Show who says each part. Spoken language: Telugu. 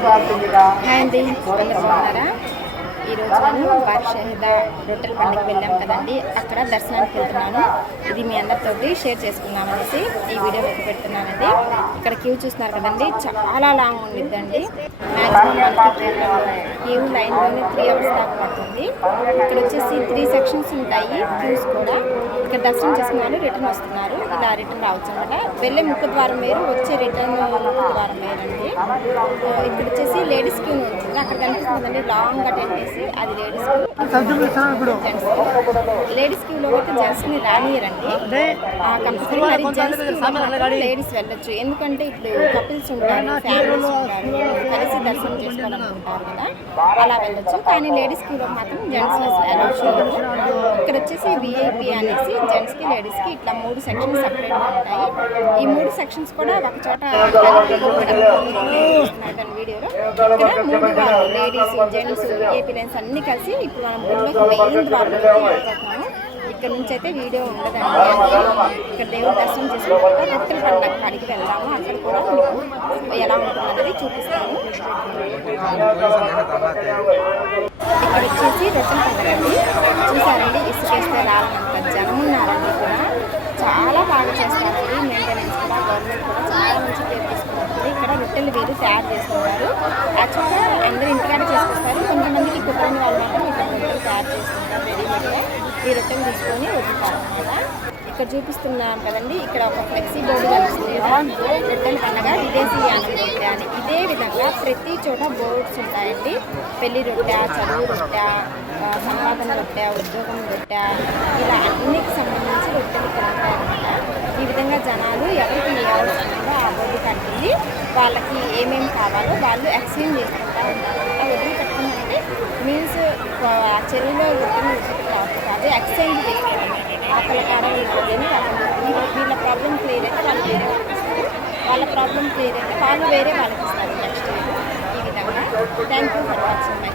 Speaker 1: హాయ్ అండి అందరూ బాగున్నారా ఈరోజు నేను బాద్షాహిద రొట్టెల పండుగ వెళ్ళాం కదండి. అక్కడ దర్శనానికి వెళ్తున్నాను. ఇది మీ అందరితోటి షేర్ చేసుకుందాం అనేసి ఈ వీడియో మీకు పెడుతున్నానండి. ఇక్కడ క్యూ చూస్తున్నారు కదండి. చాలా లాంగ్ ఉండిద్దండి. మ్యాక్సిమం మనకి క్యూ లైన్లోనే త్రీ అవర్స్ దాకా పడుతుంది. ఇక్కడ వచ్చేసి త్రీ సెక్షన్స్ ఉంటాయి క్యూస్ కూడా. ఇక్కడ దర్శనం చేసుకున్నారు రిటర్న్ వస్తున్నారు. ఇలా రిటర్న్ రావచ్చు అనమాట. వెళ్ళే ముఖ ద్వారం వేరు వచ్చే రిటర్న్ ముఖ ద్వారం వేరండి. ఇక్కడ వచ్చేసి లేడీస్ క్యూ ఉంటుంది అక్కడ కనిపిస్తుందండి లాంగ్ డేస్ చేసి అది లేడీస్ క్యూ లేడీస్ క్యూలో అయితే జెంట్స్ని రానియరండి కంపల్సరీ మరి జెంట్స్ లేడీస్ వెళ్ళొచ్చు. ఎందుకంటే ఇప్పుడు కపుల్స్ ఉంటారు ఫ్యామిలీస్ ఉంటారు. కలిసి దర్శనం చేసుకోవాలనుకుంటారు కదా అలా వెళ్ళొచ్చు. కానీ లేడీస్ క్యూలో మాత్రం జెంట్స్ అలౌ చేయరు ఇక్కడ వచ్చేసి విఐపి అనేసి జెంట్స్కి లేడీస్కి ఇట్లా మూడు సెక్షన్స్ సపరేట్గా ఉంటాయి. ఈ మూడు సెక్షన్స్ కూడా ఒక చోట వీడియోలో. ఇక్కడ మూడు లేడీస్ జెంట్స్ విఐపి లైన్స్ అన్ని కలిసి ఇప్పుడు మనం గుడిలోకి మెయిన్ ద్వారంలోకి ఇక్కడ నుంచి అయితే వీడియో ఉండదండి. ఇక్కడ దేవుడు దర్శనం చేసుకుంటే తర్వాత రొట్టెల పండుగ కాడికి వెళ్దాము. అక్కడ కూడా మీకు ఎలా ఉంటుందనేది చూపిస్తాము. ఇక్కడ వచ్చేసి రొట్టెల పండుగ అండి చూసారండి ఇసుకేస్తే రాలనంత జనం ఉన్నారండి కూడా. చాలా బాగా చేస్తారు. మెయింటెనెన్స్ కూడా గవర్నమెంట్ కూడా చాలా మంచి పేరు తీసుకుంటుంది ఇక్కడ రొట్టెలు వీరు తయారు చేసుకున్నారు యాక్చువల్గా అందరూ కుట్టని వాళ్ళు మాత్రం ఇక్కడ తయారు చేసుకుంటాం రెడీమేడ్గా ఈ రిటర్న్ తీసుకొని వదులుతారు అనమాట ఇక్కడ చూపిస్తున్నాం కదండి ఇక్కడ ఒక ఫ్లెక్సీ బోర్డు కలుస్తుంది కదా, రొట్టెల విదేశీ యానం రొట్టె అని. ఇదే విధంగా ప్రతి చోట బోర్డ్స్ ఉంటాయండి. పెళ్ళి రొట్టె చదువు రొట్టె సంపాదన రొట్టె ఉద్యోగం రొట్టె ఇలా అన్నిటికి సంబంధించి రొట్టెలు ఇక్కడ ఉంటాయన్నమాట ఈ విధంగా జనాలు ఎవరికి ఏ అవసరం ఆ బోర్డు కంటుంది వాళ్ళకి ఏమేమి కావాలో వాళ్ళు ఎక్స్చేంజ్ చేసుకుంటూ ఉంటారు అలా వదిలిపెట్టుకున్నారంటే మీన్స్ ఆ చెరువులో అదే ఎక్స్చేంజ్ అక్కడ కారణం కళాకారం వీళ్ళ ప్రాబ్లం క్లియర్ అయితే వాళ్ళు వేరే వాళ్ళకి ఇస్తారు. వాళ్ళ ప్రాబ్లం క్లియర్ అయితే వాళ్ళు వేరే వాళ్ళకి ఇస్తారు. నెక్స్ట్ ఈ విధంగా. Thank you for watching my